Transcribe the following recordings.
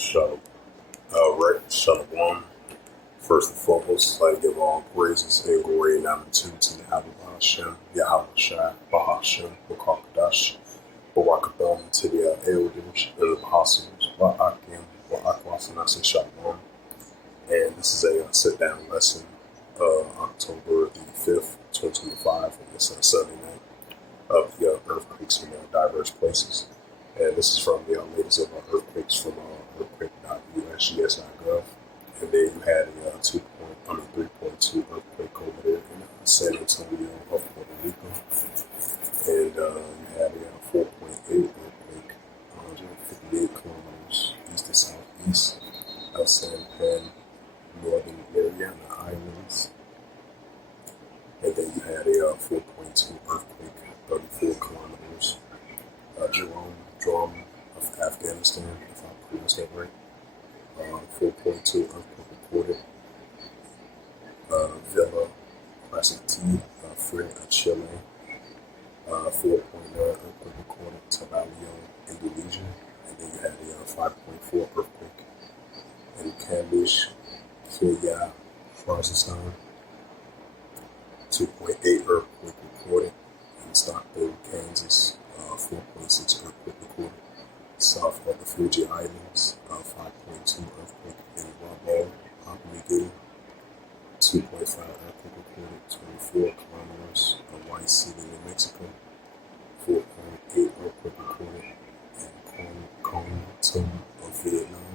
Shalom. Shalom. First and foremost, I'd like to give all praises and glory and honor to Yahweh Hashem, Yahweh Shai, Bahashem, Bakakadash, Barakabam, to the elders and the apostles, Ba'akim, Ba'akwasanasi Shalom. And this is a sit-down lesson, October the 5th, 2025, on this Sunday night of the earthquakes in diverse places. And this is from the latest of earthquakes from earthquake.usgs.gov. And then you had a 3.2 earthquake over there in San Antonio of Puerto Rico. And you had a 4.8 earthquake, 158 kilometers east to southeast of San Pan, northern Mariana Islands. And then you had a 4.2 earthquake, 34 kilometers, Drum of Afghanistan, if I pronounced that right. 4.2 earthquake reported. Villa, Classic T, Fred, Chile. 4.9 earthquake recorded, Tabalio, Indonesia. And then you had a 5.4 earthquake in Cambish, Kenya, Kazakhstan. 2.8 earthquake recorded in Stockton, Kansas. 4.6 earthquake recorded south of the Fuji Islands. 5.2 earthquake in Rabaul, Papua New Guinea. 2.5 earthquake recorded 24 kilometers of White City, New Mexico. 4.8 earthquake recorded in Con Tum of Vietnam.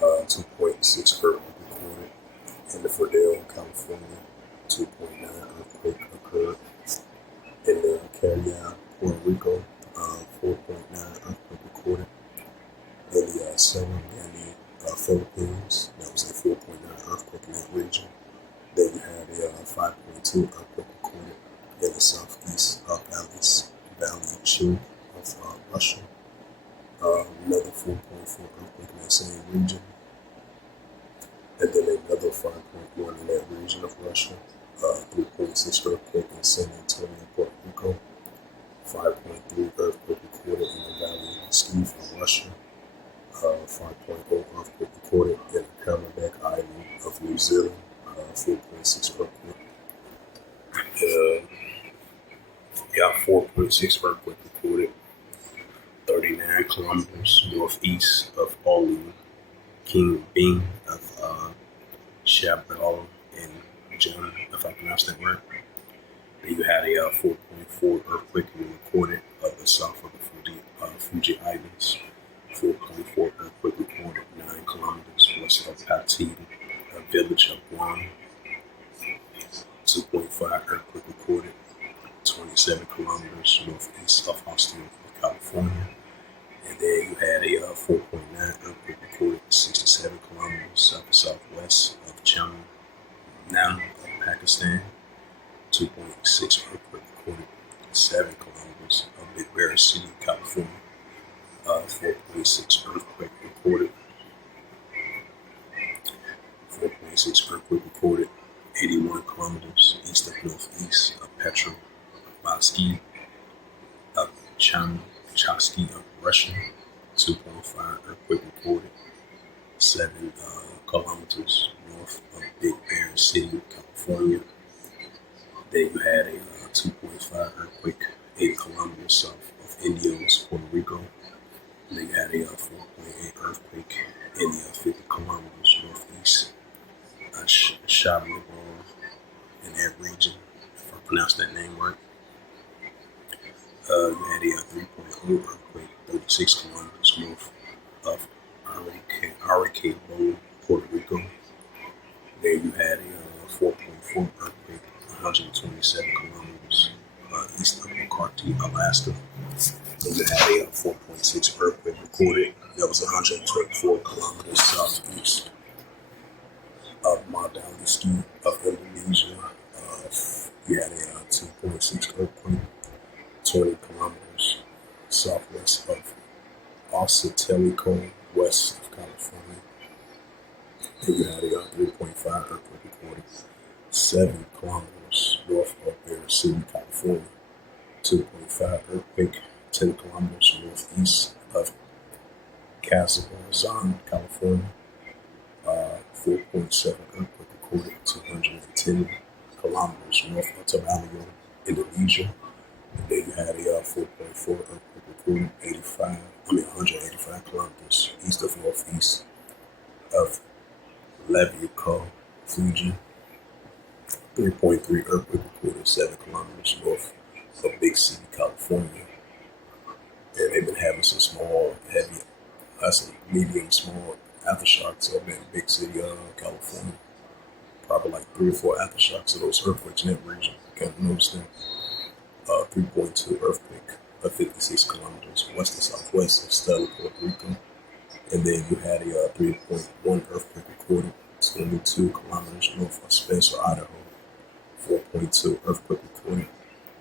2.6 earthquake recorded in the Verdale, California. 2.9 earthquake occurred in Carolina, Puerto Rico. 4.9 earthquake recorded in the southern and the Philippines. That was a 4.9 earthquake in that region. Then you had a 5.2 earthquake recorded in the southeast of Valley Chu of Russia. Another 4.4 earthquake in that same region. And then another 5.1 in that region of Russia. 3.6 earthquake in San Antonio, Puerto Rico. 5.3 earthquake recorded in the Valley of Skiv of Russia. 5.0 earthquake recorded in the Kermadec Island of New Zealand. 4.6 earthquake. 4.6 earthquake recorded 39 kilometers northeast of Oli, King Bing of Shabal and John, if I pronounced that right. Then you had a 4.4 earthquake recorded of the south of the Fuji Islands. 4.4 earthquake recorded 9 kilometers west of Pati, a village of Guam. 2.5 earthquake recorded 27 kilometers northeast of Austin, California. And then you had a 4.9 earthquake recorded 67 kilometers southwest of Now of Pakistan. 2.6 earthquake recorded 7 kilometers of Big Bear City, California. 4.6 earthquake recorded. 4.6 earthquake recorded 81 kilometers east of northeast of Petrovsky of Chasky of Russia. 2.5 earthquake recorded 7 kilometers north of Big Bear City, California. Then you had a 2.5 earthquake 8 kilometers south of Indios, Puerto Rico. And then you had a 4.8 earthquake in the 50 kilometers northeast of Shabal in that region, if I pronounced that name right. You had a 3.0 earthquake 36 kilometers north of Arecibo, Puerto Rico. Then you had a 4.4 earthquake 127 kilometers east of McCarty, Alaska. Then you had a 4.6 earthquake recorded that was 124 kilometers southeast of Madagascar of Indonesia. You had a 2.6 earthquake 20 kilometers southwest of Ocetelico, west of California. Then you had a 3.5 earthquake recorded 7 kilometers north of Bear City, California. 2.5 earthquake 10 kilometers northeast of Casa Horizon, California. 4.7 earthquake recorded 210 kilometers north of Tabasco, Indonesia. And then you had a 4.4 earthquake recorded 185 kilometers east of northeast of Levico, Fuji. 3.3 earthquake recorded 7 kilometers north of Big City, California. And they've been having some small, heavy, some medium, small aftershocks up in Big City, California. Probably like 3 or 4 aftershocks of those earthquakes in that region. Kind of noticed that. 3.2 earthquake of 56 kilometers west and southwest of Stella, Puerto Rico. And then you had a 3.1 earthquake recorded 22 kilometers north of Spencer, Idaho. 4.2 earthquake recorded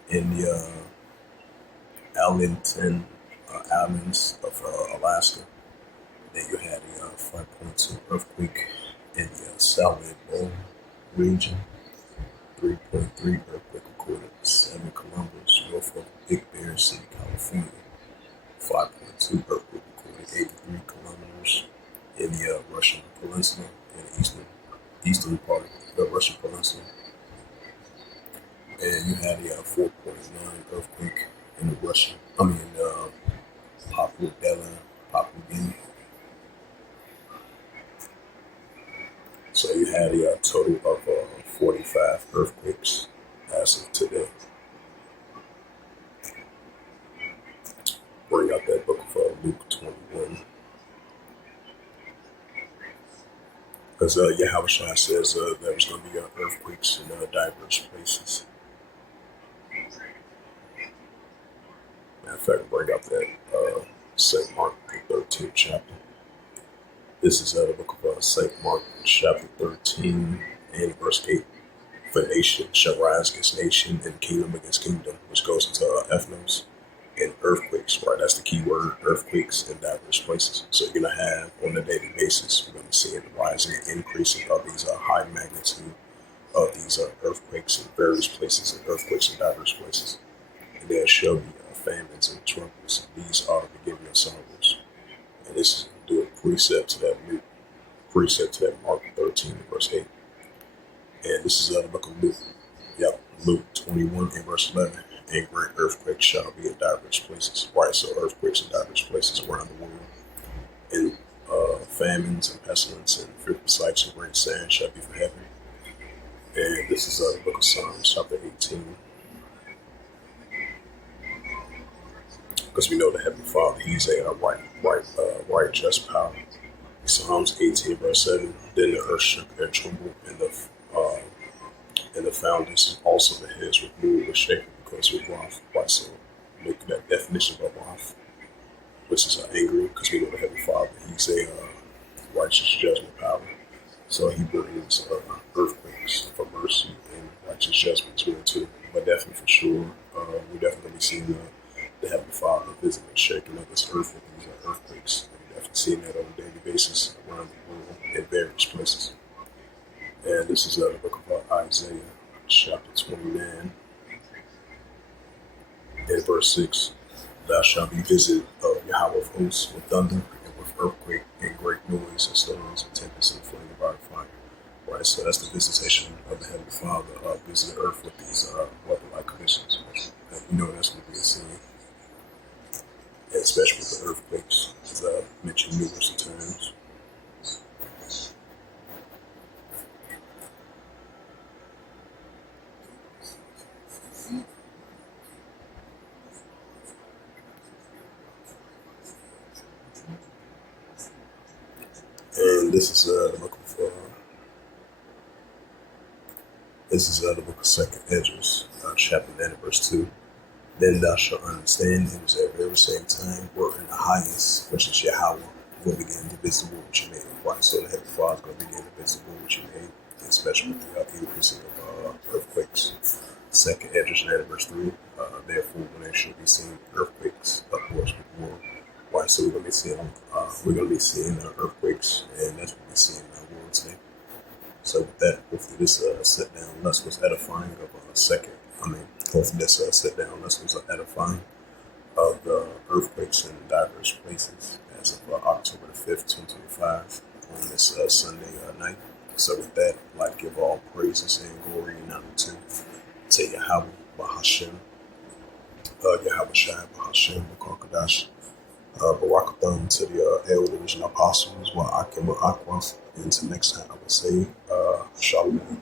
in the Arlington Islands of Alaska. Then you had a 5.2 earthquake in the Salad Bowl region. 3.3 earthquake recorded 7 kilometers north of Big Bear City, California. 5.2 earthquake recorded 83 kilometers in the Russian Peninsula, in the eastern part of the Russian Peninsula. And you had a 4.9 earthquake in Papua Guinea. So you had a total of 45 earthquakes as of today. Bring out that book of Luke 21. Because Yahushua says there was going to be earthquakes in diverse places. Matter of fact, bring out that St. Mark, the 13th chapter. This is the book of St. Mark, chapter 13, and verse 8. For nation shall rise against nation, and kingdom against kingdom, which goes into ethnos, and earthquakes, right? That's the key word, earthquakes in diverse places. So you're going to have, on a daily basis, we're going to see the rising and increasing of these high magnitude of these earthquakes in various places, and earthquakes in diverse places. And there shall be famines and troubles. These are the beginning of sorrows. And this is do a precept to that Mark 13 verse 8. And this is the book of Luke. Yep, Luke 21 and verse 11. And great earthquakes shall be in diverse places. Right, so earthquakes in diverse places around the world. And famines and pestilence and fearful sights and great sand shall be from heaven. And this is the book of Psalms, chapter 18. Because we know the Heavenly Father, He's a right, just power. Psalms 18, verse 7. Then the earth shook and trembled, and the foundations also the heads were moved and shaken because of wrath. Right, so look at that definition of wrath, which is angry, because we know the Heavenly Father, He's a righteous judgment power. So He brings earthquakes for mercy and righteous judgment as well too. But definitely for sure, we're definitely going to be seeing the Heavenly Father visiting and shaking up this earth with these earthquakes. And we're definitely seeing that on a daily basis around the world in various places. And this is the book of Isaiah, chapter 29, and verse 6. Thou shalt be visited of Yahweh of hosts with thunder and with earthquake and great noise and storms and tempests and flame by fire. Right, so that's the visitation of the Heavenly Father visiting the earth with these weather-like conditions. And you know that's going to be a scene. And especially with the earthquakes, as I mentioned numerous times. And this is the book of Second Ezra, chapter 9, verse 2. Then thou shalt understand it was at the very same time where in the highest, which is Yahweh, will begin to visible what you made. Right, so the Heavenly Father is going to begin to visible what you made, especially with the increasing of earthquakes. Second Ezra 9, verse 3. Therefore, when there shall be seen earthquakes upwards with the world. Right, so we're going to be seeing earthquakes, and that's what we're seeing in our world today. So with that, hopefully this sit-down lesson was edifying of hopefully this sit-down lesson was edifying of the earthquakes in diverse places as of October October the 5th, 2025, on this Sunday night. So with that, I'd like to give all praises and glory and honor to Yahweh, Bahashem, Yahweh Shai, Bahashem, Bakarkadash, Barakathon, to the elders and apostles, Wa'akim, Wa'akwaf, and to next time I would say, Shalom.